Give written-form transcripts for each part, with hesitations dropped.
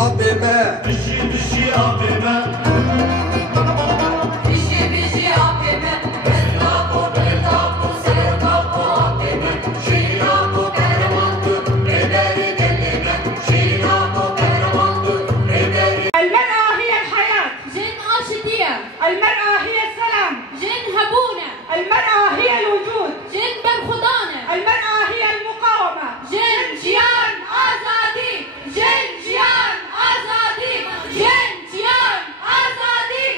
abime. Bişi abime. Bişi abime. Bestapo sertapo abime. Şirapo pervandı eberi delime. Şirapo pervandı eberi. المرأة هي الحياة. جن عاشدية. المرأة هي السلام. جن هبونة. المرأة هي الوجود. جن برخدانة. المرأة هي المقاومة. جن جيان آزادي. جن جيان آزادي. جن جيان آزادي.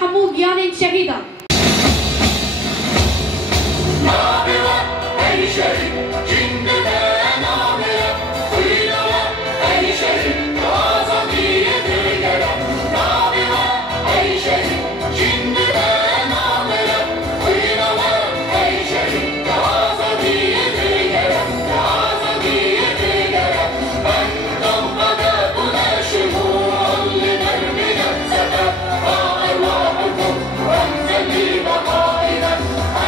حمود يعني شهيدا. Nabila ey şehit, cindine nabila. Kuylara ey şehit, azadiyete gelen. Nabila ey şehit, cindine nabila. Kuylara ey şehit, azadiyete gelen. Azadiyete gelen. Ben kalbada bulaşımı alli derbine sefer. أرواحكم رمزا لبقائنا.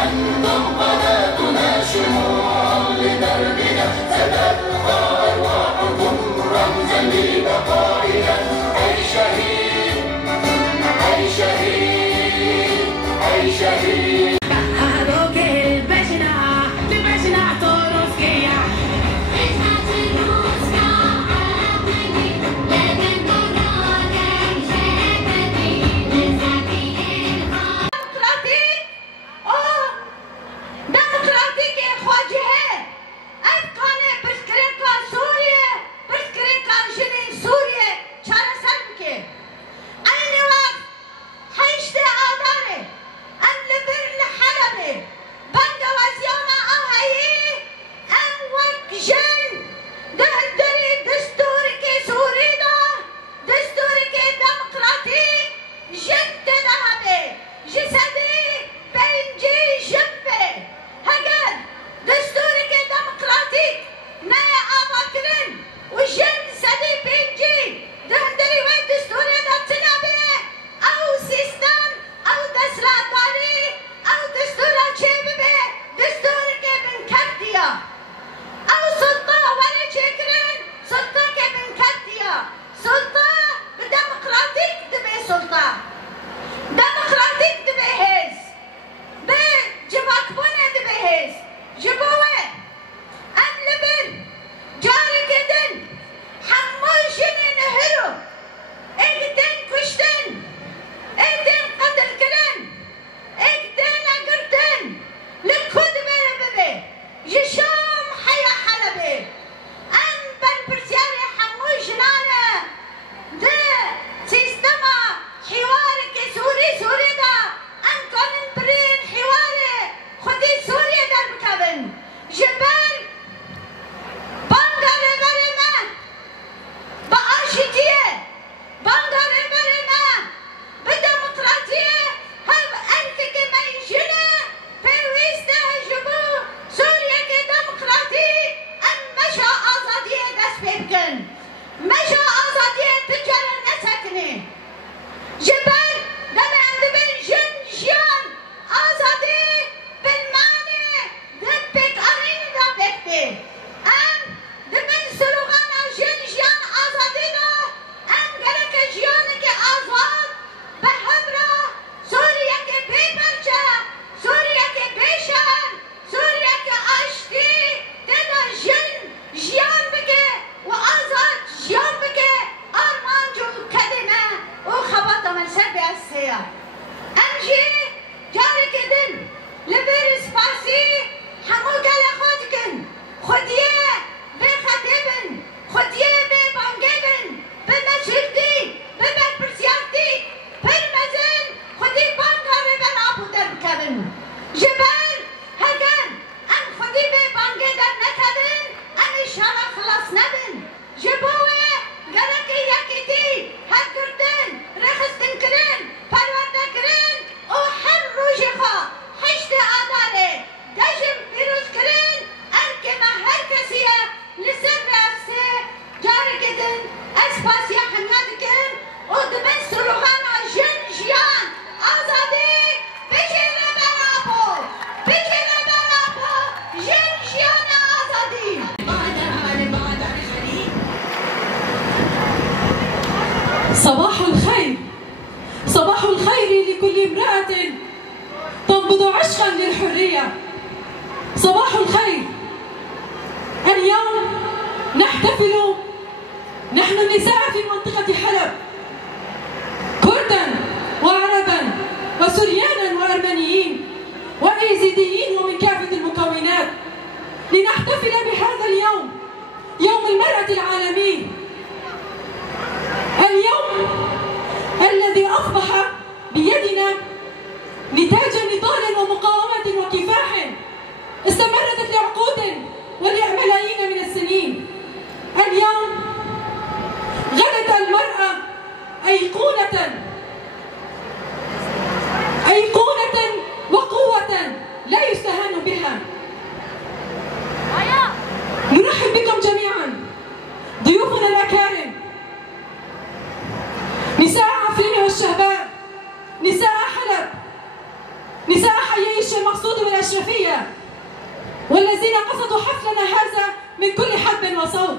أنتم قناتنا شموعا لدربنا ستبقى أرواحكم رمزا لبقائنا. أي شهيد أي شهيد أي شهيد. هذوك البشنة لبشنة تروسكية. Aynı vakt, heşte adare, en lebirle خذوا عشقا للحرية. صباح الخير. اليوم نحتفل نحن النساء في منطقة حلب، كردا وعربا وسوريانا وأرمنيين وإيزيديين ومن كافة المكونات، لنحتفل بهذا اليوم، يوم المرأة العالمي، اليوم الذي أصبح بيدنا نتاج نضال ومقاومة وكفاح استمرت لعقود ولملايين من السنين. اليوم غدت المرأة أيقونة وقوة لا يستهان بها. نرحب بكم جميعا ضيوفنا الأكارم، نساء عفرين والشهباء، نساء حلب، نساء حييش المقصود والأشرفية، والذين قصدوا حفلنا هذا من كل حب وصوت.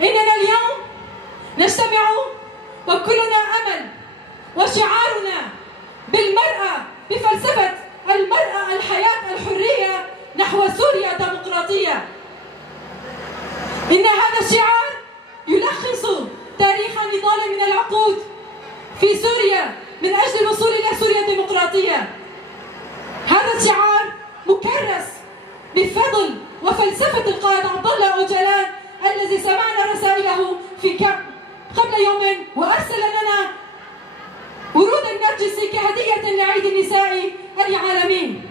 إننا اليوم نجتمع وكلنا أمل، وشعارنا بالمرأة، بفلسفة المرأة الحياة الحرية نحو سوريا ديمقراطية. إن هذا الشعار يلخص تاريخ نضال من العقود في سوريا من أجل الوصول إلى سوريا ديمقراطية. هذا الشعار مكرس بفضل وفلسفة القائد عبد الله أوجلان الذي سمعنا رسائله قبل يوم، وأرسل لنا ورود النرجسي كهدية لعيد النساء العالمين.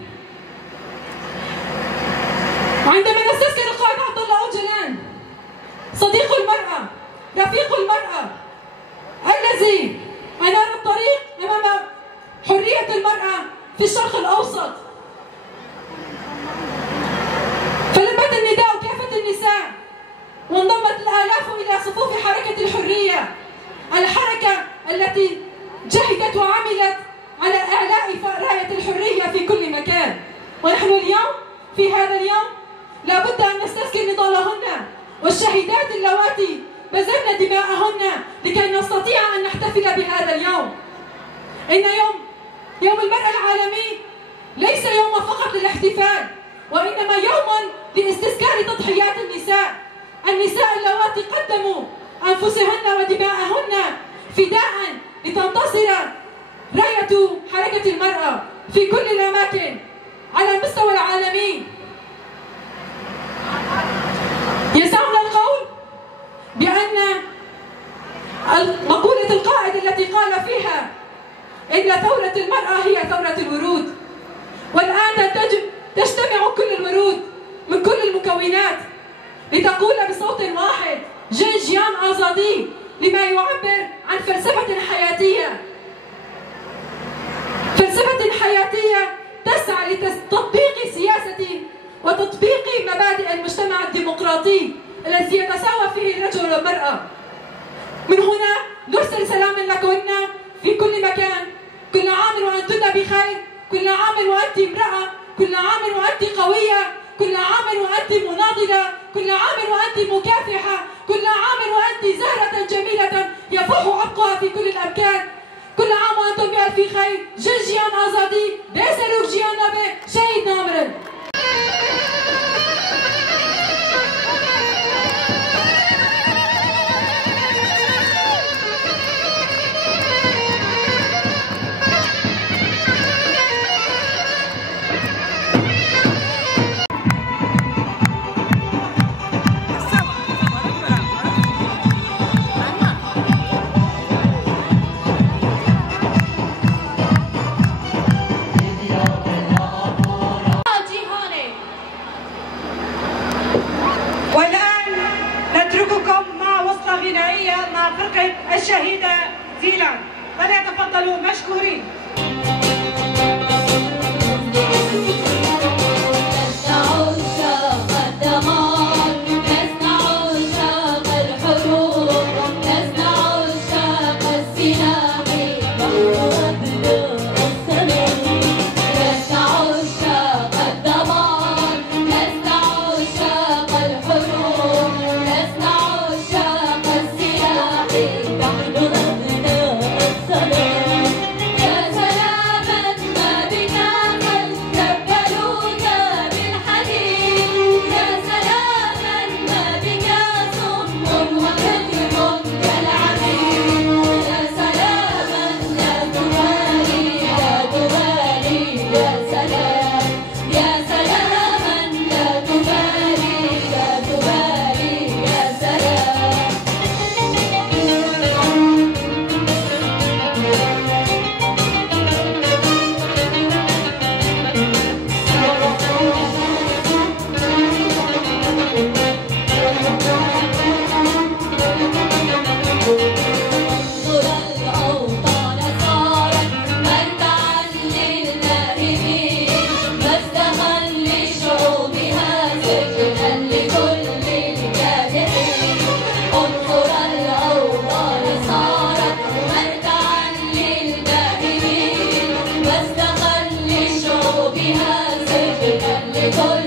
عندما نستذكر القائد عبد الله أوجلان، صديق المرأة، رفيق المرأة، الذي أنار الطريق أمام حرية المرأة في الشرق الأوسط، فلبت النداء كافة النساء وانضمت الآلاف إلى صفوف حركة الحرية، الحركة التي جهدت وعملت على إعلاء راية الحرية في كل مكان. ونحن اليوم في هذا اليوم لابد أن نستذكر نضالهن والشهيدات اللواتي بذلن دماءهن لكي نستطيع أن نحتفل بهذا اليوم. إن يوم المرأة العالمي ليس يوما فقط للاحتفال، وإنما يوم لاستذكار تضحيات النساء اللواتي قدموا أنفسهن ودماءهن فداء لتنتصر راية حركة المرأة في كل الأماكن على المستوى العالمي. يسعنا القول بأن مقولة القائد التي قال فيها إن ثورة المرأة هي ثورة الورود، والآن تجتمع كل الورود من كل المكونات لتقول بصوت واحد جنجيان آزادي، لما يعبر عن فلسفة حياتية تسعى لتطبيق سياسة وتطبيق مبادئ المجتمع الديمقراطي الذي يتساوى فيه الرجل والمرأة. من هنا نرسل سلاما لكن في كل مكان، كل عام وأنتن بخير، كل عام وأنت امرأة، كل عام وأنت قوية، كل عام وأنت مناضلة، كل عام وأنت مكافحة، كل عام وأنت زهرة جميلة يفوح عبقها في كل الأمكان. كل عام وأنتم بألف خير. جنجيان آزادي بسروك جيان نبي شهيد نامرن. سلام يا سلاما لا تبالي لا تبالي يا سلام. ترى الأوطان صارت مرتعا للنائبين مزدها لشعوبها سجنا لكل الكادحين. انظر الأوطان صارت مرتعا للنائبين مزدها لشعوبها سجنا لكل